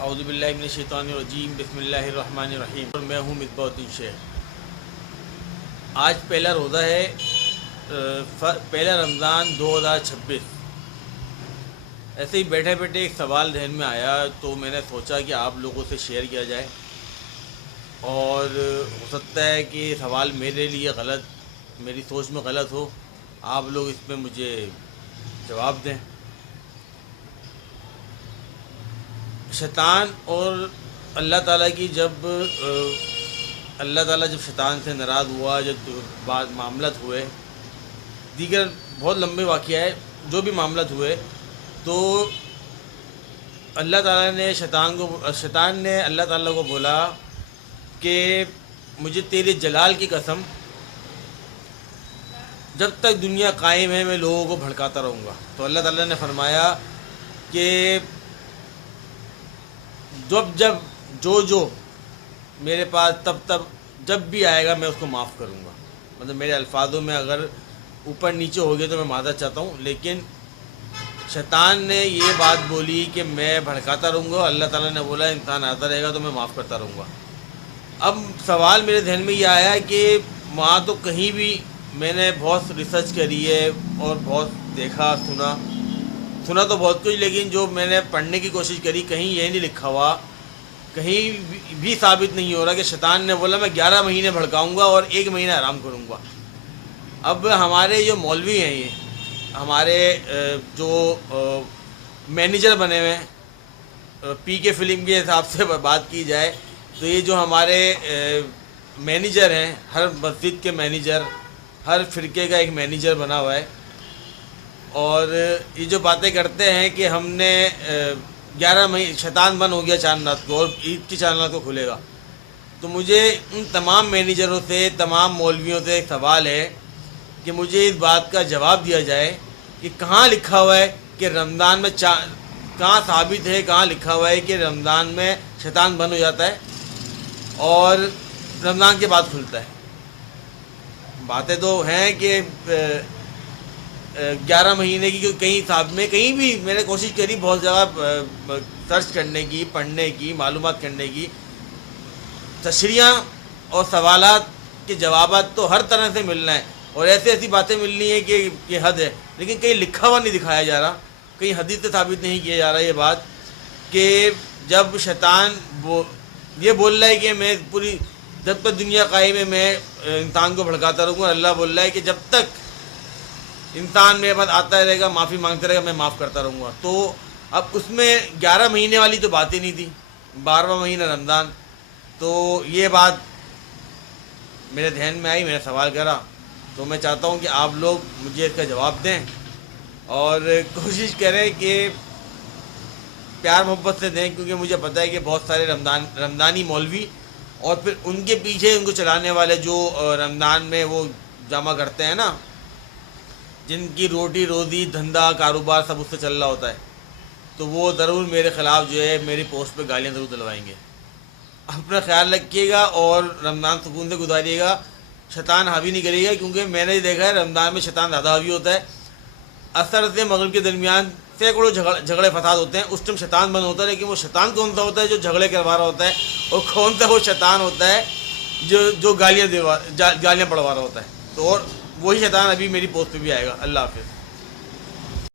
اعوذ باللہ من الشیطان الرجیم، بسم اللہ الرحمن الرحیم۔ اور میں ہوں مصباح الدین شیخ۔ آج پہلا روزہ ہے، پہلا رمضان 2026۔ ایسے ہی بیٹھے بیٹھے ایک سوال ذہن میں آیا تو میں نے سوچا کہ آپ لوگوں سے شیئر کیا جائے، اور ہو سکتا ہے کہ یہ سوال میرے لیے غلط، میری سوچ میں غلط ہو، آپ لوگ اس میں مجھے جواب دیں۔ شیطان اور اللہ تعالیٰ کی اللہ تعالیٰ جب شیطان سے ناراض ہوا، جب بعض معاملات ہوئے، دیگر بہت لمبے واقعہ ہے، جو بھی معاملات ہوئے، تو اللہ تعالیٰ نے شیطان نے اللہ تعالیٰ کو بولا کہ مجھے تیرے جلال کی قسم، جب تک دنیا قائم ہے میں لوگوں کو بھڑکاتا رہوں گا۔ تو اللہ تعالیٰ نے فرمایا کہ جو میرے پاس تب جب بھی آئے گا میں اس کو معاف کروں گا۔ مطلب میرے الفاظوں میں اگر اوپر نیچے ہو گئے تو میں معذرت چاہتا ہوں، لیکن شیطان نے یہ بات بولی کہ میں بھڑکاتا رہوں گا، اللہ تعالیٰ نے بولا انسان آتا رہے گا تو میں معاف کرتا رہوں گا۔ اب سوال میرے ذہن میں یہ آیا کہ وہاں تو کہیں بھی میں نے بہت ریسرچ کری ہے اور بہت دیکھا سنا تو بہت کچھ، لیکن جو میں نے پڑھنے کی کوشش کری کہیں یہ نہیں لکھا ہوا، کہیں بھی ثابت نہیں ہو رہا کہ شیطان نے بولا میں 11 مہینے بھڑکاؤں گا اور 1 مہینہ آرام کروں گا۔ اب ہمارے جو مولوی ہیں، یہ ہمارے جو مینیجر بنے ہوئے ہیں، پی کے فلم کے حساب سے بات کی جائے تو یہ جو ہمارے مینیجر ہیں، ہر مسجد کے مینیجر، ہر فرقے کا ایک مینیجر بنا ہوا ہے، اور یہ جو باتیں کرتے ہیں کہ ہم نے 11 مہینے شیطان بند ہو گیا چاند رات کو اور عید کی چاند رات کو کھلے گا، تو مجھے ان تمام مینیجروں سے، تمام مولویوں سے ایک سوال ہے کہ مجھے اس بات کا جواب دیا جائے کہ کہاں لکھا ہوا ہے کہ رمضان میں کہاں ثابت ہے، کہاں لکھا ہوا ہے کہ رمضان میں شیطان بند ہو جاتا ہے اور رمضان کے بعد کھلتا ہے۔ باتیں تو ہیں کہ 11 مہینے کی، کہیں صاحب میں کہیں بھی میں نے کوشش کری بہت جگہ سرچ کرنے کی، پڑھنے کی، معلومات کرنے کی، تشریحاں اور سوالات کے جوابات تو ہر طرح سے ملنا ہے، اور ایسی باتیں ملنی ہے کہ یہ حد ہے، لیکن کہیں لکھا ہوا نہیں دکھایا جا رہا، کہیں حدیث سے ثابت نہیں کیا جا رہا یہ بات کہ جب شیطان یہ بول رہا ہے کہ میں جب تک دنیا قائم ہے میں انسان کو بھڑکاتا رہوں گا، اللہ بول رہا ہے کہ جب تک انسان میرے پاس آتا رہے گا، معافی مانگتا رہے گا، میں معاف کرتا رہوں گا۔ تو اب اس میں 11 مہینے والی تو بات ہی نہیں تھی، 12واں مہینہ رمضان، تو یہ بات میرے ذہن میں آئی، میں نے سوال کرا، تو میں چاہتا ہوں کہ آپ لوگ مجھے اس کا جواب دیں اور کوشش کریں کہ پیار محبت سے دیں، کیونکہ مجھے پتہ ہے کہ بہت سارے رمضانی مولوی اور پھر ان کے پیچھے ان کو چلانے والے جو رمضان میں وہ جمع کرتے ہیں نا، جن کی روٹی روزی دھندا کاروبار سب اس سے چل رہا ہوتا ہے، تو وہ ضرور میرے خلاف جو ہے میری پوسٹ پہ گالیاں ضرور دلوائیں گے۔ اپنا خیال رکھیے گا اور رمضان سکون سے گزاریے گا، شیطان حاوی نہیں کرے گا، کیونکہ میں نے دیکھا ہے رمضان میں شیطان زیادہ حاوی ہوتا ہے۔ اثر سے مغرب کے درمیان سینکڑوں جھگڑے فساد ہوتے ہیں، اس ٹائم شیطان بند ہوتا ہے، لیکن وہ شیطان کون سا ہوتا ہے جو جھگڑے کروا رہا ہوتا ہے، اور کون سا وہ شیطان ہوتا ہے جو گالیاں پڑوا رہا ہوتا ہے، تو اور وہی شیطان ابھی میری پوسٹ پہ بھی آئے گا۔ اللہ حافظ۔